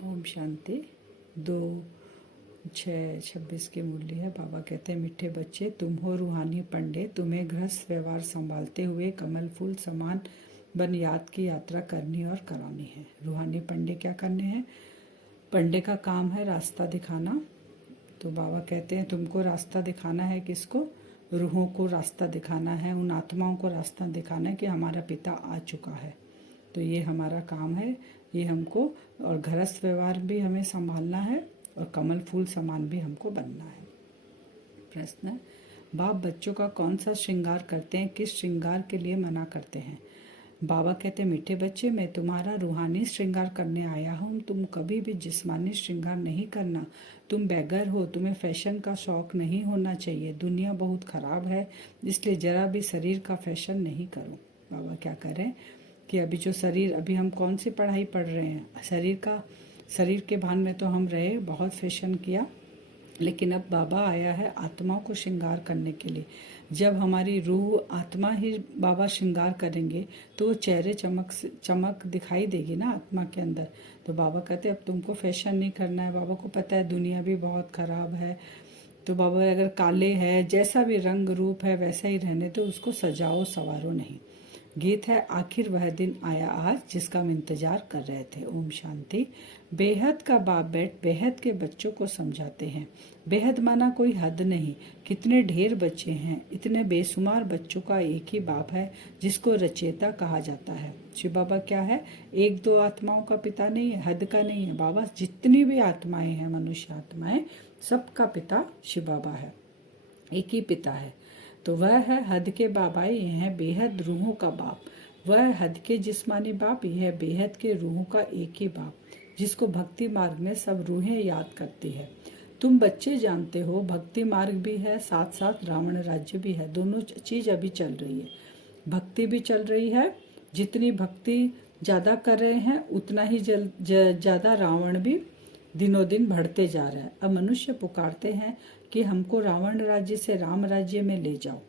ओम शांति। 2/6/26 की मुरली है। बाबा कहते हैं, मीठे बच्चे, तुम हो रूहानी पंडे, तुम्हें गृहस्थ व्यवहार संभालते हुए कमल फूल समान बन याद की यात्रा करनी और करानी है। रूहानी पंडे क्या करने हैं? पंडे का काम है रास्ता दिखाना। तो बाबा कहते हैं, तुमको रास्ता दिखाना है। किसको? रूहों को रास्ता दिखाना है, उन आत्माओं को रास्ता दिखाना है कि हमारा पिता आ चुका है। तो ये हमारा काम है, ये हमको, और गृहस्थ व्यवहार भी हमें संभालना है और कमल फूल समान भी हमको बनना है। प्रश्न: बाप बच्चों का कौन सा श्रृंगार करते हैं, किस श्रृंगार के लिए मना करते हैं? बाबा कहते हैं, मीठे बच्चे, मैं तुम्हारा रूहानी श्रृंगार करने आया हूँ। तुम कभी भी जिस्मानी श्रृंगार नहीं करना। तुम बैगर हो, तुम्हें फैशन का शौक नहीं होना चाहिए। दुनिया बहुत खराब है, इसलिए जरा भी शरीर का फैशन नहीं करो। बाबा क्या करें कि अभी जो शरीर, अभी हम कौन सी पढ़ाई पढ़ रहे हैं? शरीर के भान में तो हम रहे, बहुत फैशन किया, लेकिन अब बाबा आया है आत्माओं को श्रृंगार करने के लिए। जब हमारी रूह आत्मा ही बाबा श्रृंगार करेंगे तो वो चेहरे चमक दिखाई देगी ना आत्मा के अंदर। तो बाबा कहते हैं, अब तुमको फैशन नहीं करना है। बाबा को पता है दुनिया भी बहुत खराब है। तो बाबा अगर काले है, जैसा भी रंग रूप है वैसा ही रहने तो उसको सजाओ संवारो नहीं। गीत है, आखिर वह दिन आया आज जिसका हम इंतजार कर रहे थे। ओम शांति। बेहद का बाप बैठ बेहद के बच्चों को समझाते हैं। बेहद माना कोई हद नहीं, कितने ढेर बच्चे हैं। इतने बेशुमार बच्चों का एक ही बाप है जिसको रचयिता कहा जाता है। शिव बाबा क्या है? एक दो आत्माओं का पिता नहीं है, हद का नहीं है। बाबा जितनी भी आत्माएं हैं, मनुष्य आत्माएं, सबका पिता शिव बाबा है, एक ही पिता है। तो वह है हद के बाबाई, यह है बेहद रूहों का बाप। वह है हद के जिस्मानी बाप, यह है बेहद के रूहों का एक ही बाप, जिसको भक्ति मार्ग में सब रूहें याद करती है। तुम बच्चे जानते हो, भक्ति मार्ग भी है, साथ साथ रावण राज्य भी है। दोनों चीज अभी चल रही है, भक्ति भी चल रही है। जितनी भक्ति ज्यादा कर रहे हैं उतना ही ज्यादा रावण भी दिनों दिन बढ़ते जा रहा है। अब मनुष्य पुकारते हैं कि हमको रावण राज्य से राम राज्य में ले जाओ।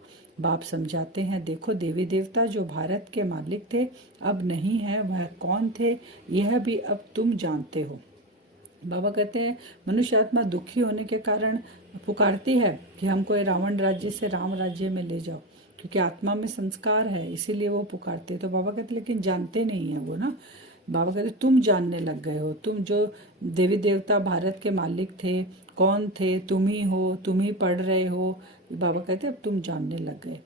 बाप समझाते हैं, देखो देवी देवता जो भारत के मालिक थे अब नहीं है, वह कौन थे यह भी अब तुम जानते हो। बाबा कहते हैं, मनुष्य आत्मा दुखी होने के कारण पुकारती है कि हमको रावण राज्य से राम राज्य में ले जाओ, क्योंकि आत्मा में संस्कार है, इसीलिए वो पुकारते। तो बाबा कहते लेकिन जानते नहीं है वो ना। बाबा कहते तुम जानने लग गए हो। तुम जो देवी देवता भारत के मालिक थे, कौन थे? तुम ही हो, तुम ही पढ़ रहे हो। बाबा कहते अब तुम जानने लग गए।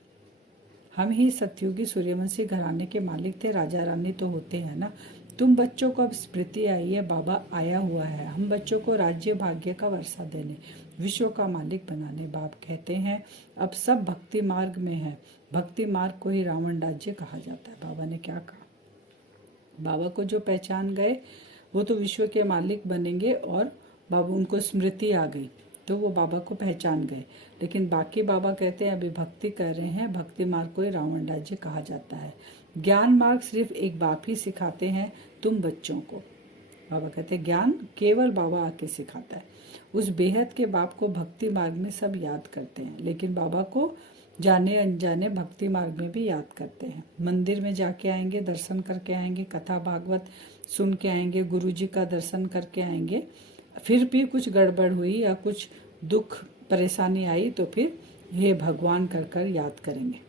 हम ही सतयुगी सूर्यवंशी घराने के मालिक थे, राजा रानी तो होते हैं ना। तुम बच्चों को अब स्मृति आई है, बाबा आया हुआ है हम बच्चों को राज्य भाग्य का वर्षा देने, विश्व का मालिक बनाने। बाप कहते हैं अब सब भक्ति मार्ग में है, भक्ति मार्ग को ही रावण राज्य कहा जाता है। बाबा ने क्या कहा? बाबा को जो पहचान गए वो तो विश्व के मालिक बनेंगे, और बाबा उनको स्मृति आ गई तो वो बाबा को पहचान गए। लेकिन बाकी बाबा कहते हैं अभी भक्ति कर रहे हैं, भक्ति मार्ग को ही रावण राज्य कहा जाता है। ज्ञान मार्ग सिर्फ एक बाप ही सिखाते हैं तुम बच्चों को। बाबा कहते हैं ज्ञान केवल बाबा आके सिखाता है। उस बेहद के बाप को भक्ति मार्ग में सब याद करते हैं, लेकिन बाबा को जाने अनजाने भक्ति मार्ग में भी याद करते हैं। मंदिर में जाके आएंगे, दर्शन करके आएंगे, कथा भागवत सुन के आएंगे, गुरु जी का दर्शन करके आएंगे, फिर भी कुछ गड़बड़ हुई या कुछ दुख परेशानी आई तो फिर हे भगवान कर कर याद करेंगे।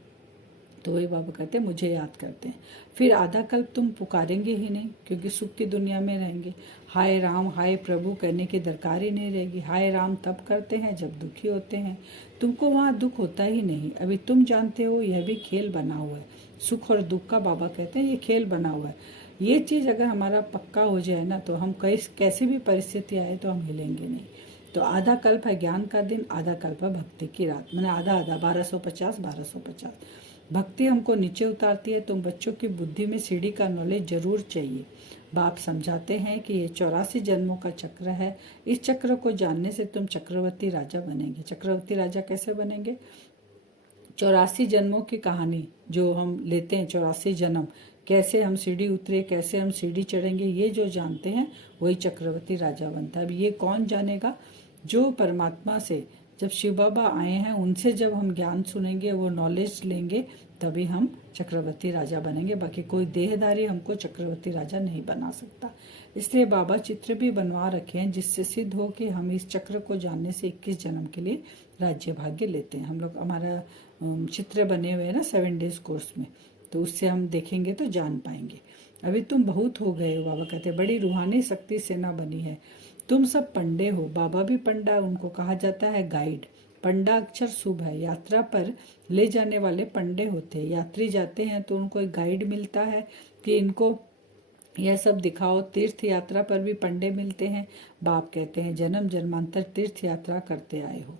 तो वही बाबा कहते हैं मुझे याद करते हैं। फिर आधा कल्प तुम पुकारेंगे ही नहीं, क्योंकि सुख की दुनिया में रहेंगे। हाय राम हाय प्रभु कहने की दरकार ही नहीं रहेगी। हाय राम तब करते हैं जब दुखी होते हैं, तुमको वहाँ दुख होता ही नहीं। अभी तुम जानते हो यह भी खेल बना हुआ है, सुख और दुख का। बाबा कहते हैं ये खेल बना हुआ है। ये चीज़ अगर हमारा पक्का हो जाए ना तो हम कैसे भी परिस्थिति आए तो हम हिलेंगे नहीं। तो आधा कल्प है ज्ञान का दिन, आधा कल्प है भक्ति की रात, मैंने आधा आधा 1250। भक्ति हमको नीचे उतारती है। तुम बच्चों की बुद्धि में सीढ़ी का नॉलेज जरूर चाहिए। बाप समझाते हैं कि ये 84 जन्मों का चक्र है। इस चक्र को जानने से तुम चक्रवर्ती राजा बनेंगे। चक्रवर्ती राजा कैसे बनेंगे? 84 जन्मों की कहानी जो हम लेते हैं, 84 जन्म, कैसे हम सीढ़ी उतरे, कैसे हम सीढ़ी चढ़ेंगे, ये जो जानते हैं वही चक्रवर्ती राजा बनता है। अब ये कौन जानेगा? जो परमात्मा से जब शिव बाबा आए हैं उनसे जब हम ज्ञान सुनेंगे, वो नॉलेज लेंगे, तभी हम चक्रवर्ती राजा बनेंगे। बाकी कोई देहधारी हमको चक्रवर्ती राजा नहीं बना सकता। इसलिए बाबा चित्र भी बनवा रखे हैं, जिससे सिद्ध हो कि हम इस चक्र को जानने से 21 जन्म के लिए राज्य भाग्य लेते हैं। हम लोग, हमारा चित्र बने हुए हैं ना 7 डेज कोर्स में, तो उससे हम देखेंगे तो जान पाएंगे। अभी तुम बहुत हो गए हो, बाबा कहते, बड़ी रूहानी शक्ति सेना बनी है, तुम सब पंडे हो। बाबा भी पंडा, उनको कहा जाता है गाइड। पंडा अक्षर शुभ है, यात्रा पर ले जाने वाले पंडे होते हैं। यात्री जाते हैं तो उनको एक गाइड मिलता है कि इनको यह सब दिखाओ। तीर्थ यात्रा पर भी पंडे मिलते हैं। बाप कहते हैं जन्म जन्मांतर तीर्थ यात्रा करते आए हो।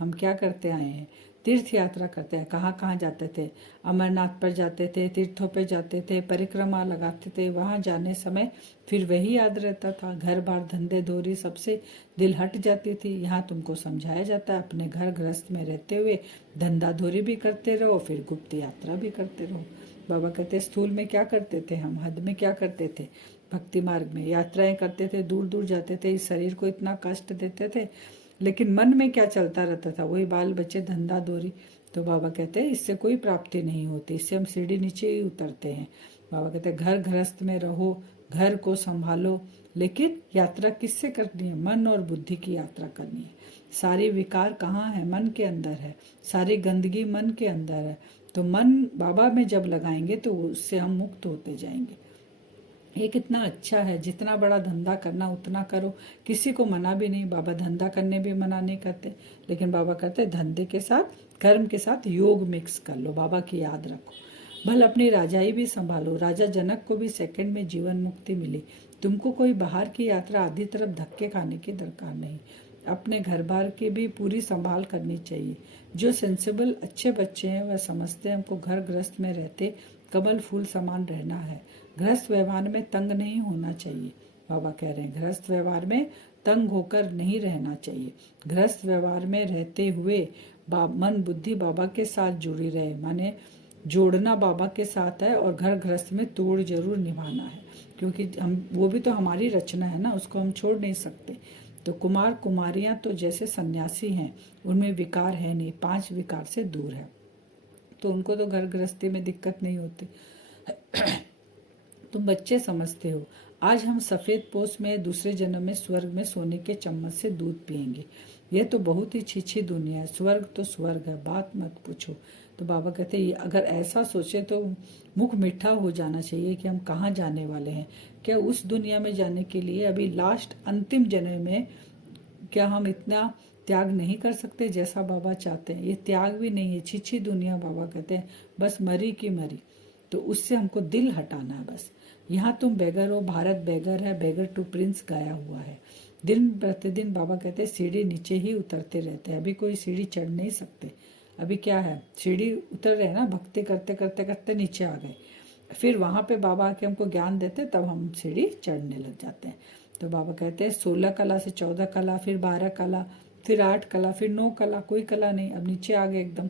हम क्या करते आए हैं? तीर्थ यात्रा करते हैं। कहाँ कहाँ जाते थे? अमरनाथ पर जाते थे, तीर्थों पे जाते थे, परिक्रमा लगाते थे। वहाँ जाने समय फिर वही याद रहता था, घर बार धंधे धोरी सबसे दिल हट जाती थी। यहाँ तुमको समझाया जाता है अपने घर गृहस्थ में रहते हुए धंधा धोरी भी करते रहो, फिर गुप्त यात्रा भी करते रहो। बाबा कहते स्थूल में क्या करते थे हम, हद में क्या करते थे? भक्ति मार्ग में यात्राएं करते थे, दूर दूर जाते थे, इस शरीर को इतना कष्ट देते थे, लेकिन मन में क्या चलता रहता था? वही बाल बच्चे, धंधा दोरी। तो बाबा कहते हैं इससे कोई प्राप्ति नहीं होती, इससे हम सीढ़ी नीचे ही उतरते हैं। बाबा कहते हैं घर गृहस्थ में रहो, घर को संभालो, लेकिन यात्रा किससे करनी है? मन और बुद्धि की यात्रा करनी है। सारी विकार कहाँ है? मन के अंदर है। सारी गंदगी मन के अंदर है। तो मन बाबा में जब लगाएंगे तो उससे हम मुक्त होते जाएंगे। ये कितना अच्छा है, जितना बड़ा धंधा करना उतना करो, किसी को मना भी नहीं। बाबा धंधा करने भी मना नहीं करते, लेकिन बाबा कहते धंधे के साथ, कर्म के साथ योग मिक्स कर लो। बाबा की याद रखो। भल अपनी राजाई भी संभालो। राजा जनक को भी सेकंड में जीवन मुक्ति मिली। तुमको कोई बाहर की यात्रा आधी तरफ धक्के खाने की दरकार नहीं। अपने घर बार की भी पूरी संभाल करनी चाहिए। जो सेंसिबल अच्छे बच्चे हैं वह समझते हैं हमको घर गृहस्थ में रहते कमल फूल समान रहना है। गृहस्थ व्यवहार में तंग नहीं होना चाहिए। बाबा कह रहे हैं गृहस्थ व्यवहार में तंग होकर नहीं रहना चाहिए। गृहस्थ व्यवहार में रहते हुए मन बुद्धि बाबा के साथ जुड़ी रहे, माने जोड़ना बाबा के साथ है, और घर गृहस्थ में तोड़ जरूर निभाना है, क्योंकि हम, वो भी तो हमारी रचना है ना, उसको हम छोड़ नहीं सकते। तो कुमार कुमारियां तो जैसे सन्यासी हैं, उनमें विकार है नहीं, 5 विकार से दूर है, तो उनको तो घर गृहस्थी में दिक्कत नहीं होती। तुम बच्चे समझते हो, आज हम सफेद पोष में दूसरे जन्म में स्वर्ग में सोने के चम्मच से दूध पिएंगे। यह तो बहुत ही छीछी दुनिया है, स्वर्ग तो स्वर्ग है, बात मत पूछो। तो बाबा कहते हैं अगर ऐसा सोचे तो मुख मीठा हो जाना चाहिए कि हम कहाँ जाने वाले हैं। क्या उस दुनिया में जाने के लिए अभी लास्ट अंतिम जन्म में क्या हम इतना त्याग नहीं कर सकते जैसा बाबा चाहते हैं? ये त्याग भी नहीं है, छीछी दुनिया। बाबा कहते हैं बस मरी की मरी, तो उससे हमको दिल हटाना है बस। यहाँ तुम बेगर हो, भारत बेगर है, बेगर टू प्रिंस गाया हुआ है। दिन प्रतिदिन बाबा कहते हैं सीढ़ी नीचे ही उतरते रहते हैं। अभी कोई सीढ़ी चढ़ नहीं सकते। अभी क्या है, सीढ़ी उतर रहे हैं ना, भक्ति करते करते करते नीचे आ गए। फिर वहां पे बाबा आके हमको ज्ञान देते, तब हम सीढ़ी चढ़ने लग जाते हैं। तो बाबा कहते हैं 16 कला से 14 कला, फिर 12 कला, फिर 8 कला, फिर 9 कला, कोई कला नहीं। अब नीचे आ गए, एकदम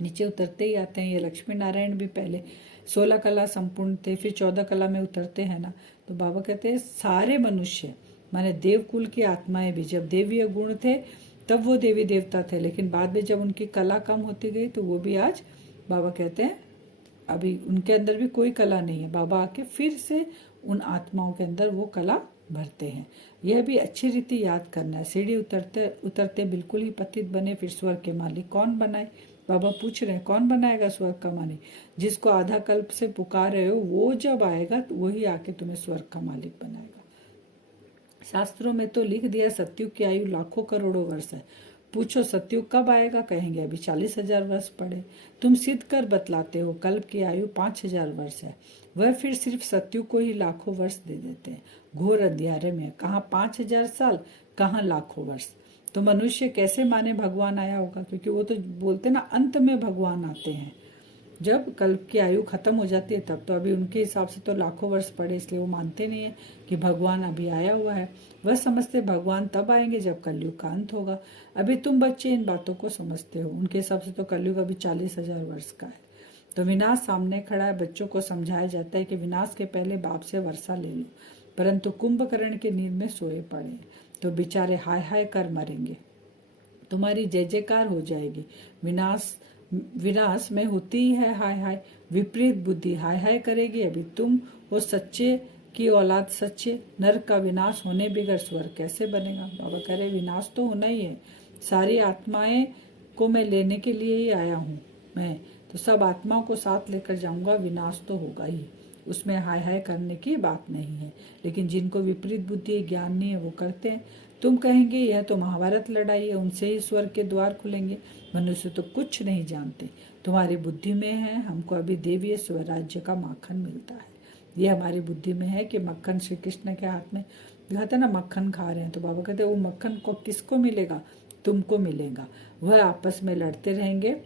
नीचे उतरते ही आते हैं। ये लक्ष्मी नारायण भी पहले 16 कला संपूर्ण थे, फिर 14 कला में उतरते हैं ना। तो बाबा कहते हैं सारे मनुष्य माने देवकुल की आत्माएं भी, जब देवीय गुण थे तब वो देवी देवता थे, लेकिन बाद में जब उनकी कला कम होती गई तो वो भी आज बाबा कहते हैं अभी उनके अंदर भी कोई कला नहीं है। बाबा आके फिर से उन आत्माओं के अंदर वो कला भरते हैं। यह भी अच्छी रीति याद करना है। सीढ़ी उतरते उतरते बिल्कुल ही पतित बने, फिर स्वर्ग के मालिक कौन बनाए? बाबा पूछ रहे हैं कौन बनाएगा स्वर्ग का मालिक? जिसको आधा कल्प से पुकार रहे हो, वो जब आएगा तो वही आके तुम्हें स्वर्ग का मालिक बनाएगा। शास्त्रों में तो लिख दिया सतयुग की आयु लाखों करोड़ों वर्ष है। पूछो सतयुग कब आएगा? कहेंगे अभी 40,000 वर्ष पड़े। तुम सिद्ध कर बतलाते हो कल्प की आयु 5,000 वर्ष है। वह फिर सिर्फ सतयुग को ही लाखों वर्ष दे देते हैं। घोर अंधियारे में कहाँ 5,000 साल, कहाँ लाखों वर्ष। तो मनुष्य कैसे माने भगवान आया होगा? क्योंकि वो तो बोलते ना अंत में भगवान आते हैं, जब कल्प की आयु खत्म हो जाती है तब। तो अभी उनके हिसाब से तो लाखों वर्ष पड़े, इसलिए वो मानते नहीं है कि भगवान अभी आया हुआ है। वह समझते भगवान तब आएंगे जब कलयुग का अंत होगा। अभी तुम बच्चे इन बातों को समझते हो, उनके हिसाब से तो कलयुग अभी 40,000 वर्ष का है। तो विनाश सामने खड़ा है। बच्चों को समझाया जाता है कि विनाश के पहले बाप से वर्षा ले लो, परंतु कुंभकर्ण के नींद में सोए पड़े, तो बेचारे हाय हाय कर मरेंगे। तुम्हारी जय जयकार हो जाएगी। विनाश विनाश में होती ही है हाय हाय, विपरीत बुद्धि हाय हाय करेगी। अभी तुम वो सच्चे की औलाद, सच्चे नरक का विनाश होने बगैर स्वर्ग कैसे बनेगा। बाबा कह रहे विनाश तो होना ही है, सारी आत्माएं को मैं लेने के लिए ही आया हूँ मैं, तो सब आत्माओं को साथ लेकर जाऊंगा, विनाश तो होगा ही, उसमें हाय हाय करने की बात नहीं है। लेकिन जिनको विपरीत बुद्धि ज्ञान नहीं है वो करते हैं। तुम कहेंगे यह तो महाभारत लड़ाई है, उनसे ही स्वर्ग के द्वार खुलेंगे। मनुष्य तो कुछ नहीं जानते, तुम्हारी बुद्धि में है हमको अभी देवीय स्वराज्य का माखन मिलता है। ये हमारी बुद्धि में है कि मक्खन श्री कृष्ण के हाथ में, कहते ना मक्खन खा रहे हैं, तो बाबा कहते हैं वो मक्खन को किसको मिलेगा, तुमको मिलेगा। वह आपस में लड़ते रहेंगे।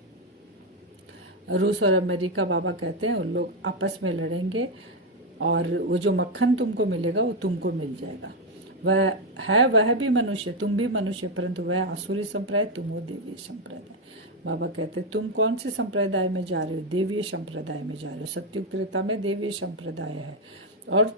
रूस और अमेरिका बाबा कहते हैं उन लोग आपस में लड़ेंगे और वो जो मक्खन तुमको मिलेगा वो तुमको मिल जाएगा। वह भी मनुष्य, तुम भी मनुष्य, परंतु वह आसुरी संप्रदाय, तुम हो देवीय संप्रदाय। बाबा कहते हैं तुम कौन से संप्रदाय में जा रहे हो, देवीय संप्रदाय में जा रहे हो। सत्युग त्रेता में देवीय संप्रदाय है और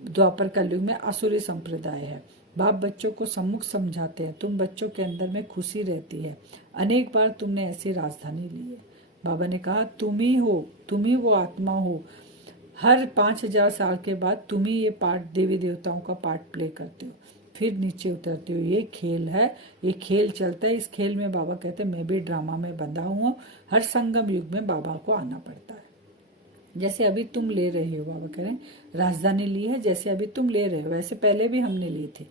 द्वापर कलयुग में आसुरी संप्रदाय है। बाप बच्चों को सम्मुख समझाते हैं, तुम बच्चों के अंदर में खुशी रहती है। अनेक बार तुमने ऐसी राजधानी ली है। बाबा ने कहा तुम ही हो, तुम ही वो आत्मा हो। हर 5000 साल के बाद तुम ही ये पार्ट, देवी देवताओं का पार्ट प्ले करते हो, फिर नीचे उतरते हो। ये खेल है, ये खेल चलता है। इस खेल में बाबा कहते हैं मैं भी ड्रामा में बंधा हूँ। हर संगम युग में बाबा को आना पड़ता है। जैसे अभी तुम ले रहे हो, बाबा कह रहे हैं राजधानी ली है, जैसे अभी तुम ले रहे हो वैसे पहले भी हमने ली थी।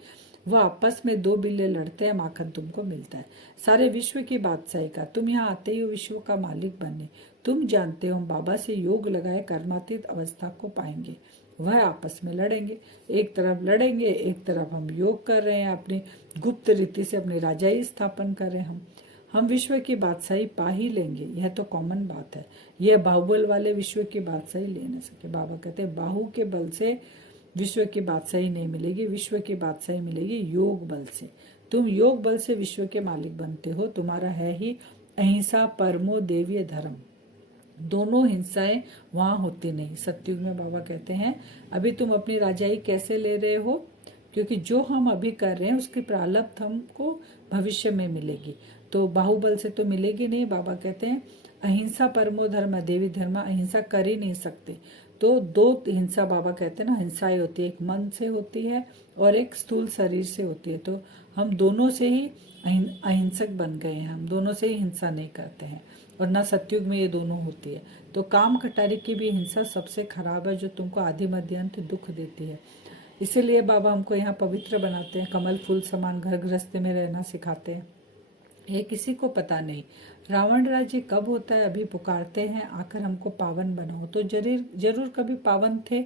वो आपस में दो बिल्ले लड़ते हैं, माखन तुमको मिलता है। सारे विश्व की बादशाही का तुम यहाँ आते ही हो विश्व का मालिक बनने। तुम जानते हो हम बाबा से योग लगाए कर्मातीत अवस्था को पाएंगे। वह आपस में लड़ेंगे, एक तरफ लड़ेंगे, एक तरफ हम योग कर रहे हैं, अपनी गुप्त रीति से अपनी राजाई स्थापन कर रहे हैं। हम विश्व की बादशाही पा ही लेंगे, यह तो कॉमन बात है। यह बाहुबल वाले विश्व की बादशाही ले न सके। बाबा कहते हैं बाहु के बल से विश्व की बादशाही नहीं मिलेगी, विश्व की बादशाही मिलेगी योग बल से। तुम योग बल से विश्व के मालिक बनते हो। तुम्हारा है ही अहिंसा परमो देवीय धर्म। दोनों हिंसाएं वहां होती नहीं। सतयुग में बाबा कहते हैं अभी तुम अपनी राजाई कैसे ले रहे हो, क्योंकि जो हम अभी कर रहे हैं उसकी प्रारब्ध हमको भविष्य में मिलेगी, तो बाहुबल से तो मिलेगी नहीं। बाबा कहते हैं अहिंसा परमो धर्म, देवी धर्म, अहिंसा कर ही नहीं सकते। तो दो हिंसा बाबा कहते हैं ना, हिंसाएं होती है, एक मन से होती है और एक स्थूल शरीर से होती है। तो हम दोनों से ही अहिंसक बन गए हैं, हम दोनों से ही हिंसा नहीं करते हैं, और ना सतयुग में ये दोनों होती है। तो काम कटारी की भी हिंसा सबसे खराब है, जो तुमको आदि मध्य अंत दुख देती है। इसीलिए बाबा हमको यहाँ पवित्र बनाते हैं, कमल फूल समान घर गृहस्थी में रहना सिखाते हैं। ये किसी को पता नहीं रावण राज्य कब होता है, अभी पुकारते हैं आकर हमको पावन बनाओ, तो जरूर कभी पावन थे।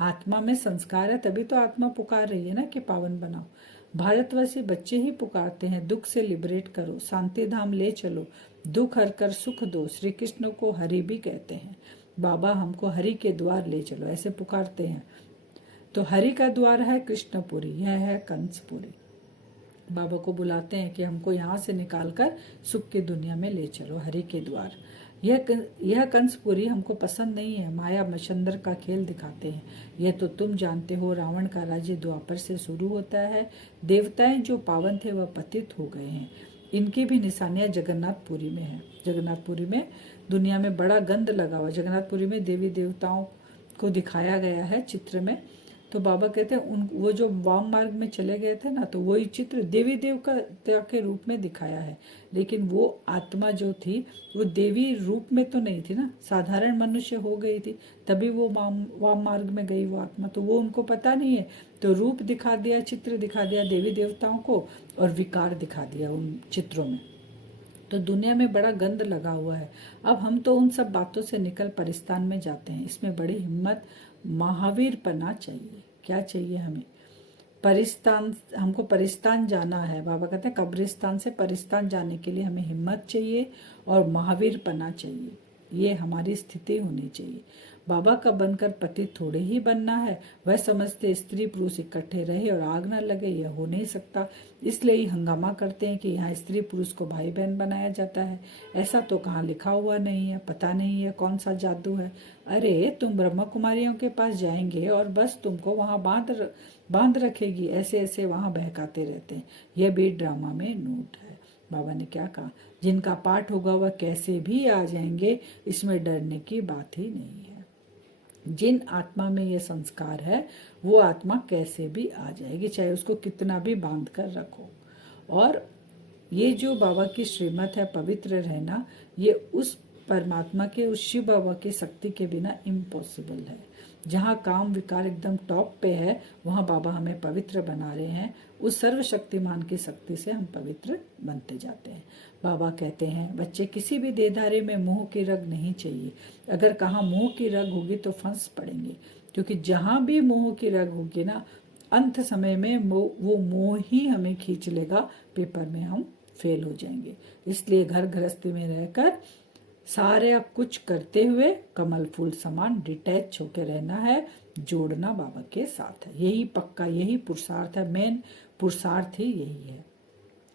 आत्मा में संस्कार है तभी तो आत्मा पुकार रही है ना कि पावन बनाओ। भारतवासी बच्चे ही पुकारते हैं दुख से लिबरेट करो, शांति धाम ले चलो, दुख हर कर सुख दो। श्री कृष्ण को हरि भी कहते हैं। बाबा हमको हरि के द्वार ले चलो, ऐसे पुकारते हैं। तो हरि का द्वार है कृष्णपुरी, यह है कंसपुरी। बाबा को बुलाते हैं कि हमको यहाँ से निकालकर सुख की दुनिया में ले चलो, हरि के द्वार। यह कंसपुरी हमको पसंद नहीं है, माया मचंदर का खेल दिखाते हैं। यह तो तुम जानते हो रावण का राज्य द्वापर से शुरू होता है। देवताएं जो पावन थे वह पतित हो गए हैं। इनकी भी निशानियां जगन्नाथपुरी में है। जगन्नाथपुरी में दुनिया में बड़ा गंध लगा हुआ। जगन्नाथपुरी में देवी देवताओं को दिखाया गया है चित्र में। तो बाबा कहते हैं उन वो जो वाम मार्ग में चले गए थे ना, तो वही चित्र देवी देवता के रूप में दिखाया है। लेकिन वो आत्मा जो थी वो देवी रूप में तो नहीं थी ना, साधारण मनुष्य हो गई थी, तभी वो वाम मार्ग में गई वो आत्मा। तो वो उनको पता नहीं है, तो रूप दिखा दिया, चित्र दिखा दिया देवी देवताओं को, और विकार दिखा दिया उन चित्रों में। तो दुनिया में बड़ा गंद लगा हुआ है। अब हम तो उन सब बातों से निकल परिस्तान में जाते हैं। इसमें बड़ी हिम्मत, महावीर पना चाहिए। क्या चाहिए हमें? परिस्तान, हमको परिस्तान जाना है। बाबा कहते हैं कब्रिस्तान से परिस्तान जाने के लिए हमें हिम्मत चाहिए और महावीर पना चाहिए। ये हमारी स्थिति होनी चाहिए। बाबा का बनकर पति थोड़े ही बनना है। वह समझते स्त्री पुरुष इकट्ठे रहे और आग न लगे, यह हो नहीं सकता। इसलिए ही हंगामा करते हैं कि यहाँ स्त्री पुरुष को भाई बहन बनाया जाता है। ऐसा तो कहाँ लिखा हुआ नहीं है, पता नहीं है कौन सा जादू है। अरे तुम ब्रह्म कुमारियों के पास जाएंगे और बस तुमको वहाँ बांध रखेगी, ऐसे ऐसे वहाँ बहकाते रहते हैं। यह भी ड्रामा में नोट है। बाबा ने क्या कहा, जिनका पाठ होगा वह कैसे भी आ जाएंगे, इसमें डरने की बात ही नहीं है। जिन आत्मा में ये संस्कार है वो आत्मा कैसे भी आ जाएगी, चाहे उसको कितना भी बांध कर रखो। और ये जो बाबा की श्रीमत है पवित्र रहना, ये उस परमात्मा के, उस शिव बाबा की शक्ति के बिना इम्पॉसिबल है। जहाँ काम विकार एकदम टॉप पे है, वहाँ बाबा हमें पवित्र बना रहे हैं। उस सर्वशक्तिमान की शक्ति से हम पवित्र बनते जाते हैं। बाबा कहते हैं बच्चे किसी भी देहधारी में मोह की रग नहीं चाहिए। अगर कहाँ मोह की रग होगी तो फंस पड़ेंगे, क्योंकि जहाँ भी मोह की रग होगी ना, अंत समय में वो मोह ही हमें खींच लेगा, पेपर में हम फेल हो जाएंगे। इसलिए घर गृहस्थी में रहकर सारे कुछ करते हुए कमल फूल समान डिटैच होकर रहना है, जोड़ना बाबा के साथ है। यही पक्का, यही पुरुषार्थ है, मेन पुरुषार्थ ही यही है।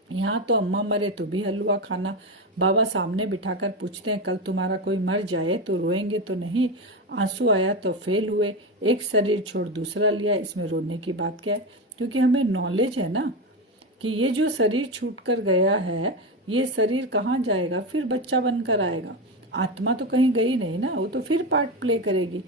यहाँ तो अम्मा मरे तो भी हलवा खाना। बाबा सामने बिठाकर पूछते हैं कल तुम्हारा कोई मर जाए तो रोएंगे तो नहीं, आंसू आया तो फेल हुए, एक शरीर छोड़ दूसरा लिया, इसमें रोने की बात क्या है। क्योंकि हमें नॉलेज है ना कि ये जो शरीर छूट कर गया है, ये शरीर कहाँ जाएगा, फिर बच्चा बनकर आएगा। आत्मा तो कहीं गई नहीं ना, वो तो फिर पार्ट प्ले करेगी।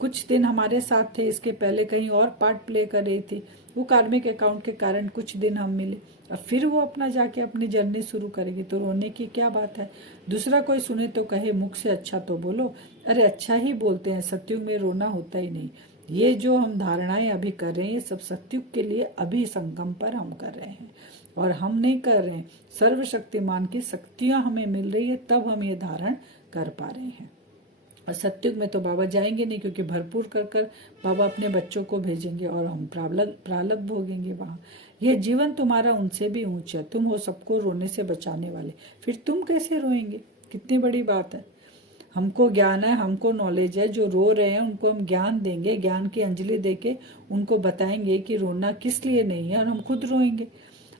कुछ दिन हमारे साथ थे, इसके पहले कहीं और पार्ट प्ले कर रही थी, वो कार्मिक अकाउंट के कारण कुछ दिन हम मिले, अब फिर वो अपना जाके अपनी जर्नी शुरू करेगी, तो रोने की क्या बात है। दूसरा कोई सुने तो कहे मुख से अच्छा तो बोलो, अरे अच्छा ही बोलते हैं, सत्युग में रोना होता ही नहीं। ये जो हम धारणाएं अभी कर रहे हैं, ये सब सत्युग के लिए अभी संगम पर हम कर रहे हैं, और हम नहीं कर रहे हैं। सर्वशक्तिमान की शक्तियां हमें मिल रही है, तब हम ये धारण कर पा रहे हैं। और सत्युग में तो बाबा जाएंगे नहीं, क्योंकि भरपूर कर कर बाबा अपने बच्चों को भेजेंगे और हम प्रारब्ध भोगेंगे वहाँ। यह जीवन तुम्हारा उनसे भी ऊंचा है, तुम हो सबको रोने से बचाने वाले, फिर तुम कैसे रोएंगे। कितनी बड़ी बात है। हमको ज्ञान है, हमको नॉलेज है, जो रो रहे हैं उनको हम ज्ञान देंगे, ज्ञान की अंजलि देके उनको बताएंगे कि रोना किस लिए नहीं है, और हम खुद रोएंगे।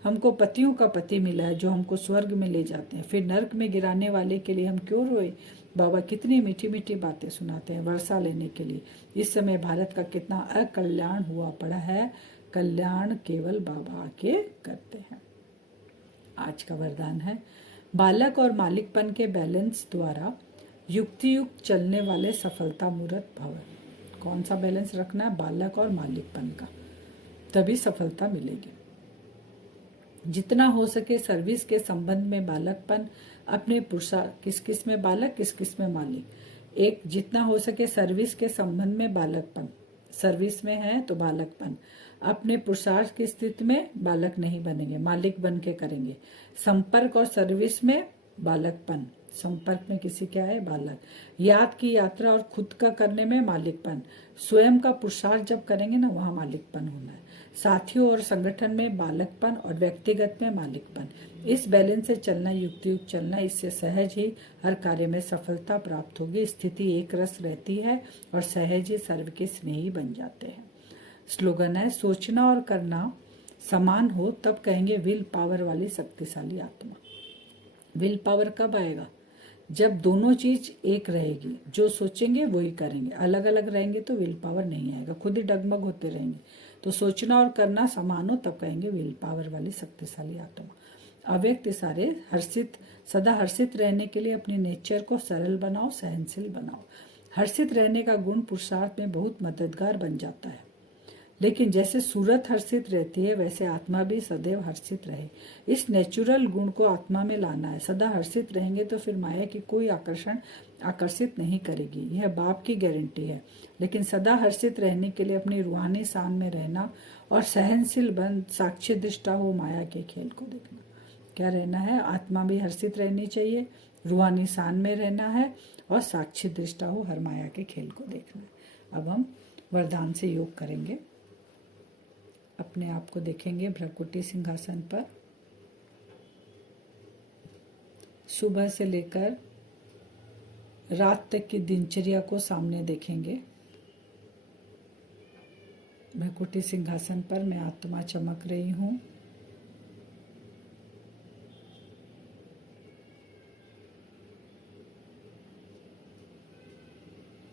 हमको पतियों का पति मिला है जो हमको स्वर्ग में ले जाते हैं, फिर नर्क में गिराने वाले के लिए हम क्यों रोए। बाबा कितनी मीठी मीठी बातें सुनाते हैं वर्षा लेने के लिए। इस समय भारत का कितना अकल्याण हुआ पड़ा है, कल्याण केवल बाबा आके करते हैं। आज का वरदान है, बालक और मालिकपन के बैलेंस द्वारा युक्ति युक्त चलने वाले सफलता मूर्त भव। कौन सा बैलेंस रखना है, बालक और मालिकपन का, तभी सफलता मिलेगी। जितना हो सके सर्विस के संबंध में बालकपन, अपने पुरुषार्थ, किस किस में बालक किस किस में मालिक। एक, जितना हो सके सर्विस के संबंध में बालकपन, सर्विस में है तो बालकपन, अपने पुरुषार्थ की स्थिति में बालक नहीं बनेंगे, मालिक बन के करेंगे। संपर्क और सर्विस में बालकपन, संपर्क में किसी क्या है, बालक। याद की यात्रा और खुद का करने में मालिकपन, स्वयं का पुरुषार्थ जब करेंगे ना, वहां मालिकपन होना है। साथियों और संगठन में बालकपन और व्यक्तिगत में मालिकपन। इस बैलेंस से चलना, युक्ति युक्त चलना, इससे सहज ही हर कार्य में सफलता प्राप्त होगी। स्थिति एक रस रहती है और सहज ही सर्व के स्नेही बन जाते हैं। स्लोगन है, सोचना और करना समान हो तब कहेंगे विल पावर वाली शक्तिशाली आत्मा। विल पावर कब आएगा, जब दोनों चीज एक रहेगी, जो सोचेंगे वही करेंगे। अलग अलग रहेंगे तो विल पावर नहीं आएगा, खुद ही डगमग होते रहेंगे। तो सोचना और करना समान हो तब कहेंगे विल पावर वाली शक्तिशाली आत्मा। अव्यक्त सारे हर्षित, सदा हर्षित रहने के लिए अपने नेचर को सरल बनाओ, सहनशील बनाओ। हर्षित रहने का गुण पुरुषार्थ में बहुत मददगार बन जाता है, लेकिन जैसे सूरत हर्षित रहती है वैसे आत्मा भी सदैव हर्षित रहे। इस नेचुरल गुण को आत्मा में लाना है। सदा हर्षित रहेंगे तो फिर माया की कोई आकर्षित नहीं करेगी, यह बाप की गारंटी है। लेकिन सदा हर्षित रहने के लिए अपनी रूहानी शान में रहना और सहनशील बन साक्षी दृष्टा हो माया के खेल को देखना। क्या रहना है, आत्मा भी हर्षित रहनी चाहिए, रूहानी शान में रहना है और साक्षी दृष्टा हो हर माया के खेल को देखना है। अब हम वरदान से योग करेंगे। अपने आप को देखेंगे भ्रकुटी सिंहासन पर। सुबह से लेकर रात तक की दिनचर्या को सामने देखेंगे। भ्रकुटी सिंहासन पर मैं आत्मा चमक रही हूँ।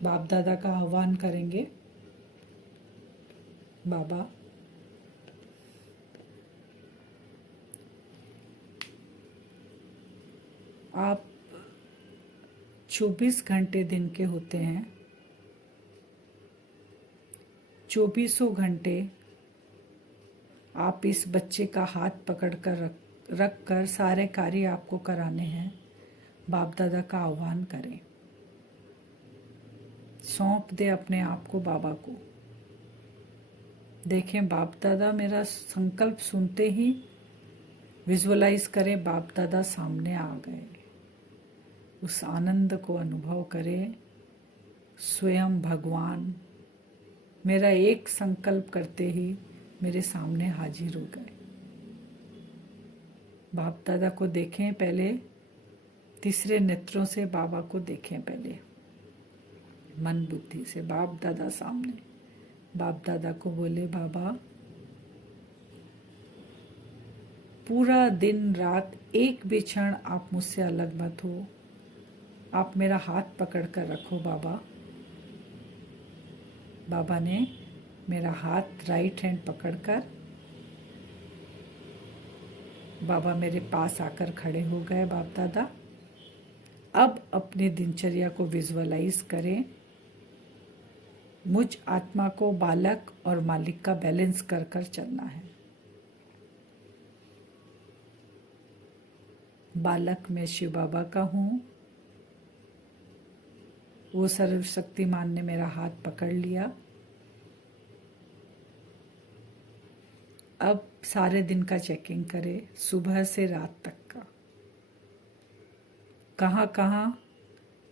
बाप दादा का आह्वान करेंगे। बाबा, आप 24 घंटे दिन के होते हैं। 24 घंटे आप इस बच्चे का हाथ पकड़कर रख कर सारे कार्य आपको कराने हैं। बाप दादा का आह्वान करें, सौंप दे अपने आप को बाबा को। देखें, बाप दादा मेरा संकल्प सुनते ही विजुअलाइज करें बाप दादा सामने आ गए। उस आनंद को अनुभव करें। स्वयं भगवान मेरा एक संकल्प करते ही मेरे सामने हाजिर हो गए। बाप दादा को देखें, पहले तीसरे नेत्रों से बाबा को देखें। पहले मन बुद्धि से बाप दादा सामने। बाप दादा को बोले, बाबा पूरा दिन रात एक भी क्षण आप मुझसे अलग मत हो। आप मेरा हाथ पकड़ कर रखो बाबा। बाबा ने मेरा हाथ राइट हैंड पकड़कर बाबा मेरे पास आकर खड़े हो गए। बाप दादा अब अपनी दिनचर्या को विजुअलाइज करें। मुझ आत्मा को बालक और मालिक का बैलेंस कर कर चलना है। बालक मैं शिव बाबा का हूँ। वो सर्वशक्तिमान ने मेरा हाथ पकड़ लिया। अब सारे दिन का चेकिंग करें, सुबह से रात तक का। कहाँ कहाँ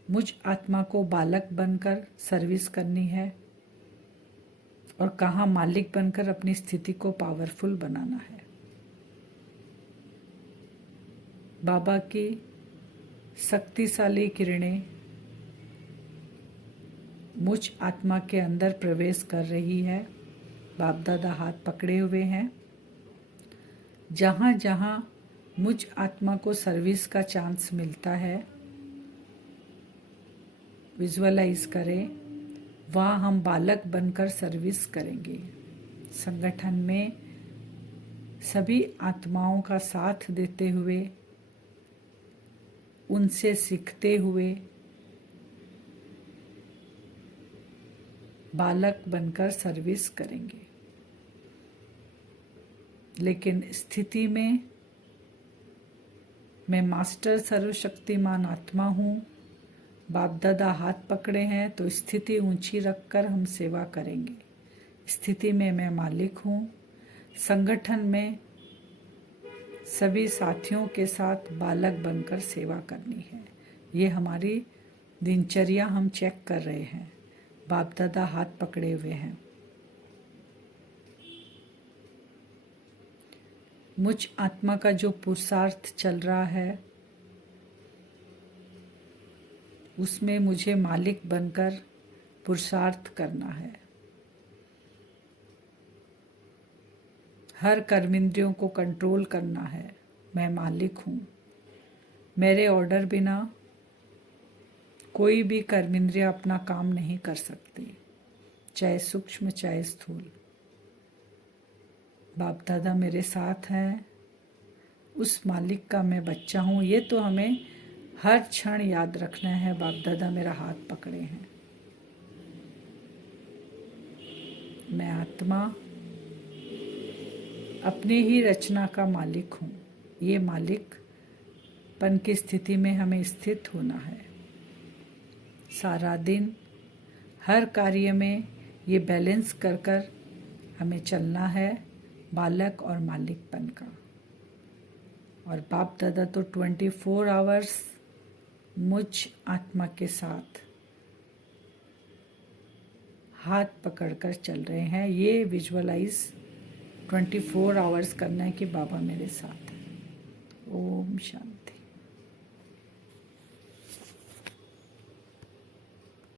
मुझ आत्मा को बालक बनकर सर्विस करनी है और कहाँ मालिक बनकर अपनी स्थिति को पावरफुल बनाना है। बाबा की शक्तिशाली किरणें मुझ आत्मा के अंदर प्रवेश कर रही है। बाप दादा हाथ पकड़े हुए हैं। जहाँ जहाँ मुझ आत्मा को सर्विस का चांस मिलता है, विजुअलाइज करें, वहाँ हम बालक बनकर सर्विस करेंगे। संगठन में सभी आत्माओं का साथ देते हुए, उनसे सीखते हुए बालक बनकर सर्विस करेंगे। लेकिन स्थिति में मैं मास्टर सर्वशक्तिमान आत्मा हूँ। बाप दादा हाथ पकड़े हैं तो स्थिति ऊंची रखकर हम सेवा करेंगे। स्थिति में मैं मालिक हूँ। संगठन में सभी साथियों के साथ बालक बनकर सेवा करनी है। ये हमारी दिनचर्या हम चेक कर रहे हैं। बाप दादा हाथ पकड़े हुए हैं। मुझ आत्मा का जो पुरुषार्थ चल रहा है, उसमें मुझे मालिक बनकर पुरुषार्थ करना है। हर कर्मेंद्रियों को कंट्रोल करना है। मैं मालिक हूँ। मेरे ऑर्डर बिना कोई भी कर्मेंद्रिय अपना काम नहीं कर सकती, चाहे सूक्ष्म चाहे स्थूल। बाप दादा मेरे साथ हैं। उस मालिक का मैं बच्चा हूँ। ये तो हमें हर क्षण याद रखना है। बाप दादा मेरा हाथ पकड़े हैं। मैं आत्मा अपनी ही रचना का मालिक हूँ। ये मालिकपन की स्थिति में हमें स्थित होना है। सारा दिन हर कार्य में ये बैलेंस कर कर हमें चलना है, बालक और मालिकपन का। और बाप दादा तो 24 आवर्स मुझ आत्मा के साथ हाथ पकड़कर चल रहे हैं। ये विजुअलाइज 24 आवर्स करना है कि बाबा मेरे साथ है। ओम शांति।